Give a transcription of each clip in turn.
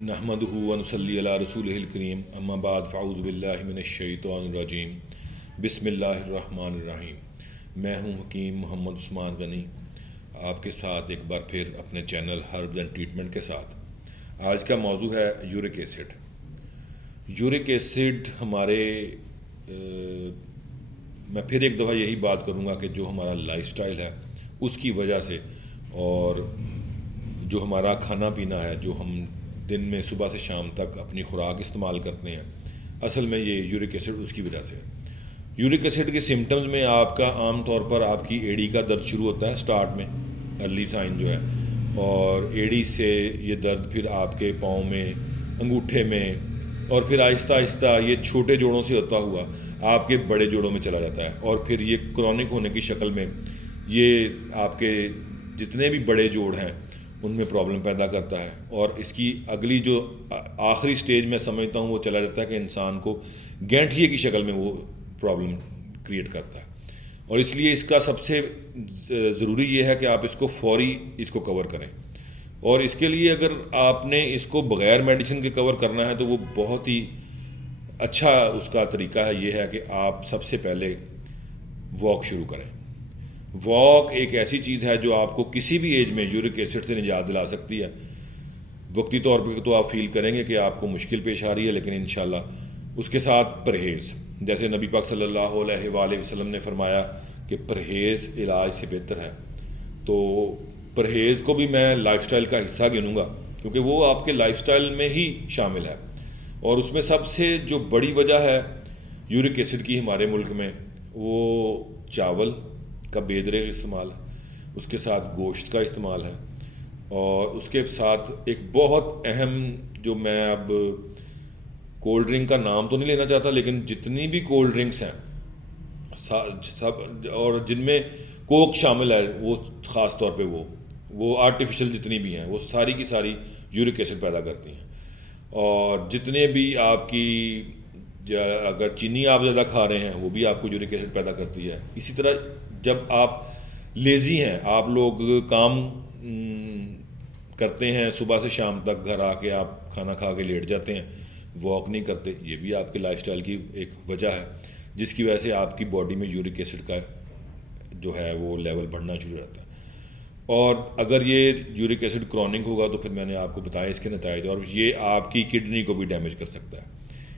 نحمدہ ونصلی علی رسولہ الکریم اما بعد فاعوذ باللہ من الشیطان الرجیم بسم اللہ الرحمن الرحیم۔ میں ہوں حکیم محمد عثمان غنی، آپ کے ساتھ ایک بار پھر اپنے چینل ہربز اینڈ ٹریٹمنٹ کے ساتھ۔ آج کا موضوع ہے یورک ایسڈ۔ یورک ایسڈ ہمارے میں پھر ایک دفعہ یہی بات کروں گا کہ جو ہمارا لائف سٹائل ہے اس کی وجہ سے، اور جو ہمارا کھانا پینا ہے، جو ہم دن میں صبح سے شام تک اپنی خوراک استعمال کرتے ہیں، اصل میں یہ یورک ایسڈ اس کی وجہ سے ہے۔ یورک ایسڈ کے سمٹمز میں آپ کا عام طور پر آپ کی ایڑی کا درد شروع ہوتا ہے سٹارٹ میں، ارلی سائن جو ہے، اور ایڑی سے یہ درد پھر آپ کے پاؤں میں، انگوٹھے میں، اور پھر آہستہ آہستہ یہ چھوٹے جوڑوں سے ہوتا ہوا آپ کے بڑے جوڑوں میں چلا جاتا ہے، اور پھر یہ کرونک ہونے کی شکل میں یہ آپ کے جتنے بھی بڑے جوڑ ہیں ان میں پرابلم پیدا کرتا ہے، اور اس کی اگلی جو آخری سٹیج میں سمجھتا ہوں وہ چلا جاتا ہے کہ انسان کو گینٹھیے کی شکل میں وہ پرابلم کریٹ کرتا ہے۔ اور اس لیے اس کا سب سے ضروری یہ ہے کہ آپ اس کو فوری اس کو کور کریں، اور اس کے لیے اگر آپ نے اس کو بغیر میڈیسن کے کور کرنا ہے تو وہ بہت ہی اچھا اس کا طریقہ ہے، یہ ہے کہ آپ سب سے پہلے واک شروع کریں۔ واک ایک ایسی چیز ہے جو آپ کو کسی بھی ایج میں یورک ایسڈ سے نجات دلا سکتی ہے۔ وقتی طور پہ تو آپ فیل کریں گے کہ آپ کو مشکل پیش آ رہی ہے، لیکن انشاءاللہ اس کے ساتھ پرہیز، جیسے نبی پاک صلی اللہ علیہ وآلہ وسلم نے فرمایا کہ پرہیز علاج سے بہتر ہے، تو پرہیز کو بھی میں لائف سٹائل کا حصہ گنوں گا، کیونکہ وہ آپ کے لائف سٹائل میں ہی شامل ہے۔ اور اس میں سب سے جو بڑی وجہ ہے یورک ایسڈ کی ہمارے ملک میں، وہ چاول کا بے دریغ استعمال ہے، اس کے ساتھ گوشت کا استعمال ہے، اور اس کے ساتھ ایک بہت اہم، جو میں اب کولڈ ڈرنک کا نام تو نہیں لینا چاہتا، لیکن جتنی بھی کولڈ ڈرنکس ہیں سب، اور جن میں کوک شامل ہے، وہ خاص طور پہ وہ آرٹیفیشل جتنی بھی ہیں وہ ساری کی ساری یورک ایسڈ پیدا کرتی ہیں۔ اور جتنے بھی آپ کی اگر چینی آپ زیادہ کھا رہے ہیں وہ بھی آپ کو یورک ایسڈ پیدا کرتی ہے۔ اسی طرح جب آپ لیزی ہیں، آپ لوگ کام کرتے ہیں صبح سے شام تک، گھر آ کے آپ کھانا کھا کے لیٹ جاتے ہیں، واک نہیں کرتے، یہ بھی آپ کے لائف سٹائل کی ایک وجہ ہے جس کی وجہ سے آپ کی باڈی میں یورک ایسڈ کا جو ہے وہ لیول بڑھنا شروع رہتا ہے۔ اور اگر یہ یورک ایسڈ کرونک ہوگا تو پھر میں نے آپ کو بتایا اس کے نتائج، اور یہ آپ کی کڈنی کو بھی ڈیمیج کر سکتا ہے۔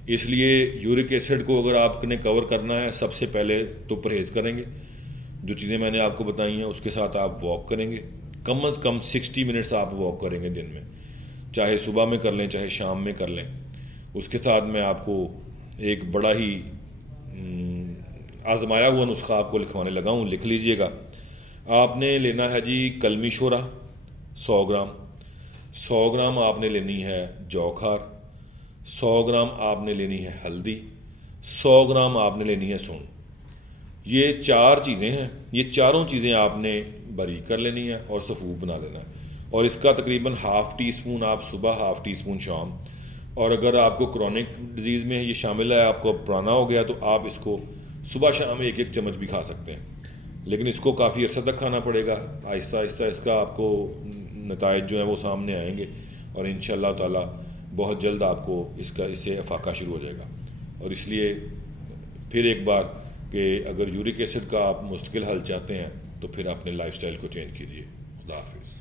اس لیے یورک ایسڈ کو اگر آپ نے کور کرنا ہے، سب سے پہلے تو پرہیز کریں گے، جو چیزیں میں نے آپ کو بتائی ہیں، اس کے ساتھ آپ واک کریں گے، کم از کم 60 منٹس آپ واک کریں گے دن میں، چاہے صبح میں کر لیں چاہے شام میں کر لیں۔ اس کے ساتھ میں آپ کو ایک بڑا ہی آزمایا ہوا نسخہ آپ کو لکھوانے لگا ہوں، لکھ لیجئے گا۔ آپ نے لینا ہے جی کلمی شورا 100 گرام، 100 گرام آپ نے لینی ہے جو کھار، 100 گرام آپ نے لینی ہے ہلدی، 100 گرام آپ نے لینی ہے سونڈ۔ یہ 4 چیزیں ہیں، یہ چاروں چیزیں آپ نے باریک کر لینی ہے اور سفوف بنا لینا ہے، اور اس کا تقریباً ½ ٹی اسپون آپ صبح، ½ ٹی اسپون شام۔ اور اگر آپ کو کرونک ڈیزیز میں یہ شامل ہے، آپ کو پرانا ہو گیا، تو آپ اس کو صبح شام 1 چمچ بھی کھا سکتے ہیں، لیکن اس کو کافی عرصہ تک کھانا پڑے گا۔ آہستہ آہستہ اس کا آپ کو نتائج جو ہیں وہ سامنے آئیں گے، اور انشاءاللہ تعالی بہت جلد آپ کو اس سے افاقہ شروع ہو جائے گا۔ اور اس لیے پھر ایک بار کہ اگر یورک ایسڈ کا آپ مستقل حل چاہتے ہیں تو پھر اپنے لائف سٹائل کو چینج کیجیے۔ خدا حافظ۔